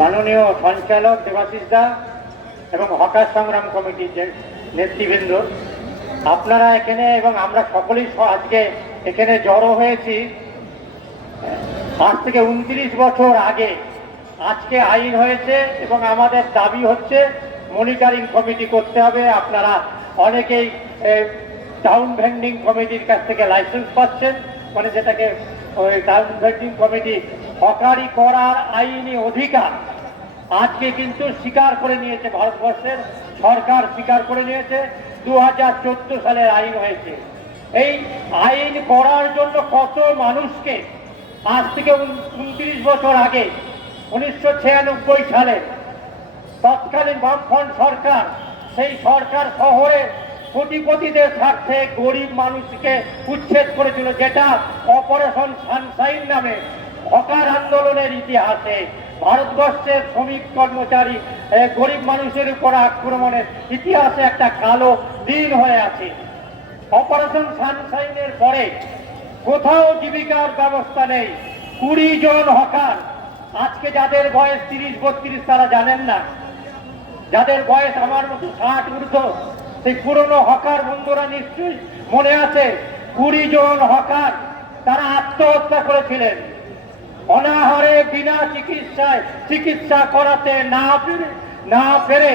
মাননীয় সঞ্চালক দেবাশিস দা এবং হকার সংগ্রাম কমিটির যে নেতৃবৃন্দ, আপনারা এখানে এবং আমরা সকলেই আজকে এখানে জড়ো হয়েছি। আজ থেকে উনত্রিশ বছর আগে আজকে আইন হয়েছে এবং আমাদের দাবি হচ্ছে মনিটরিং কমিটি করতে হবে। আপনারা অনেকেই টাউন ভেন্ডিং কমিটির কাছ থেকে লাইসেন্স পাচ্ছেন। মানে যেটাকে ওই টাউন ভেন্ডিং কমিটি হকারি করার আইনি অধিকার আজকে কিন্তু স্বীকার করে নিয়েছে ভারতবর্ষের, সরকার স্বীকার করে নিয়েছে দু হাজার চোদ্দ সালের আইন হয়েছে। এই আইন করার জন্য কত মানুষকে আজ থেকে উনত্রিশ বছর আগে, উনিশশো ছিয়ানব্বই সালে তৎকালীন বামফ্রন্ট সরকার, সেই সরকার শহরে কোটিপতিদের স্বার্থে গরিব মানুষকে উচ্ছেদ করেছিল, যেটা অপারেশন সানসাইন নামে হকার আন্দোলনের ইতিহাসে ভারতবর্ষের শ্রমিক কর্মচারী গরিব মানুষের উপর আক্রমণের ইতিহাসে একটা কালো দিন হয়ে আছে। অপারেশন সানসাইনের পরে কোথাও জীবিকার ব্যবস্থা নেই। কুড়ি জন হকার। আজকে যাদের বয়স তিরিশ, বত্রিশ, তারা জানেন না। যাদের বয়স আমার মতো ষাট ঊর্ধ্ব, সেই পুরনো হকার বন্ধুরা নিশ্চয়ই মনে আছে, কুড়ি জন হকার, তারা আত্মহত্যা করেছিলেন। অনাহারে বিনা চিকিৎসায় চিকিৎসা করাতে না পেরে না পেরে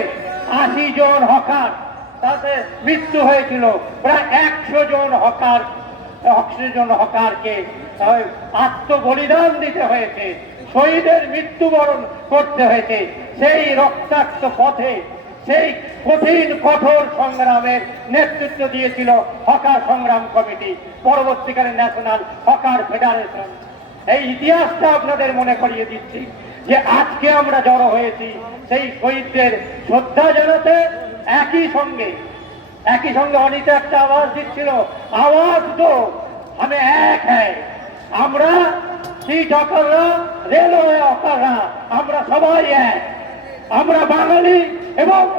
আশি জন হকার, তাতে মৃত্যু হয়েছিল। প্রায় একশো জন হকার, একশো জন হকারকে আত্মবলিদান দিতে হয়েছে, শহীদের মৃত্যুবরণ করতে হয়েছে। সেই রক্তাক্ত পথে, সেই কঠিন, কঠোর সংগ্রামের নেতৃত্ব দিয়েছিল হকার সংগ্রাম কমিটি, পরবর্তীকালে ন্যাশনাল হকার ফেডারেশন। এই ইতিহাসটা আপনাদের মনে করিয়ে দিচ্ছি যে আজকে আমরা জড়ো হয়েছি সেই শহীদদের শ্রদ্ধা জানাতে একই সঙ্গে একই সঙ্গে অনিতা একটা আওয়াজ দিচ্ছিল, আওয়াজ তো আমি এক হ্যাঁ আমরা সিট হকাররা রেলওয়ে হকাররা আমরা সবাই এক, আমরা বাঙালি এবং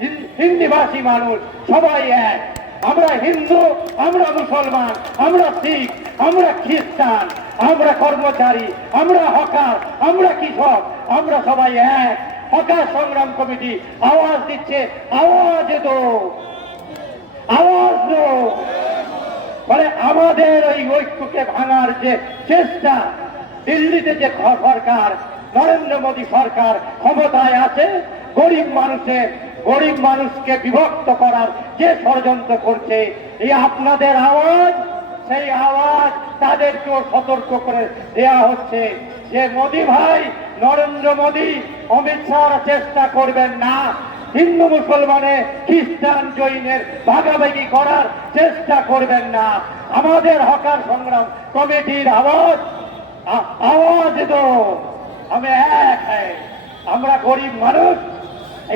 হিন- হিন্দিভাষী মানুষ সবাই এক, আমরা হিন্দু, আমরা মুসলমান, আমরা শিখ, আমরা খ্রিস্টান। আমরা কর্মচারী, আমরা হকার, আমরা কৃষক, আমরা সবাই এক। হকার সংগ্রাম কমিটি আওয়াজ দিচ্ছে, আওয়াজ দো। আওয়াজ দো। ফলে আমাদের ওই ঐক্যকে ভাঙার যে চেষ্টা, দিল্লিতে যে সরকার, নরেন্দ্র মোদী সরকার ক্ষমতায় আছে, গরিব মানুষের গরিব মানুষকে বিভক্ত করার যে ষড়যন্ত্র করছে, এই আপনাদের আওয়াজ সেই আওয়াজ তাদেরকেও সতর্ক করে দেয়া হচ্ছে যে মোদী ভাই, নরেন্দ্র মোদী, অমিত শাহ চেষ্টা করবেন না। হিন্দু মুসলমানে খ্রিস্টান জৈনের ভাগাভাগি করার চেষ্টা করবেন না। আমাদের হকার সংগ্রাম কমিটির আওয়াজ আওয়াজ দো আমি এক হ্যাঁ আমরা গরিব মানুষ।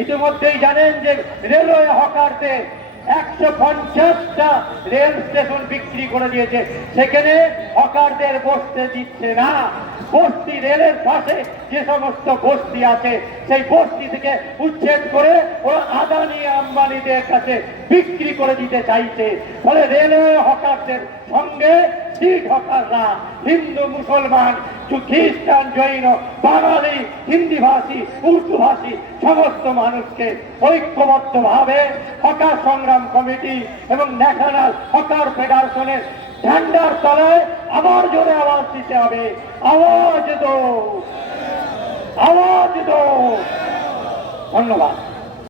ইতিমধ্যেই জানেন যে রেলওয়ে হকারদের একশো পঞ্চাশটা রেল স্টেশন বিক্রি করে দিয়েছে। সেখানে হকারদের বসতে দিচ্ছে না। বস্তি রেলের পাশে যে সমস্ত বস্তি আছে, সেই বস্তি থেকে উচ্ছেদ করে ওরা আদানি আম্বানিদের কাছে বিক্রি করে দিতে চাইছে। ফলে রেলওয়ে হকারদের সঙ্গে শিখ হকাররা, হিন্দু, মুসলমান খ্রিস্টান, জৈন, বাঙালি, হিন্দি ভাষী, উর্দু ভাষী, সমস্ত মানুষকে ঐক্যবদ্ধ ভাবে হকার সংগ্রাম কমিটি এবং ন্যাশনাল হকার ফেডারেশনের ঝান্ডার তলায় আবার জোরে আওয়াজ দিতে হবে। আওয়াজ দো আওয়াজ দো ধন্যবাদ।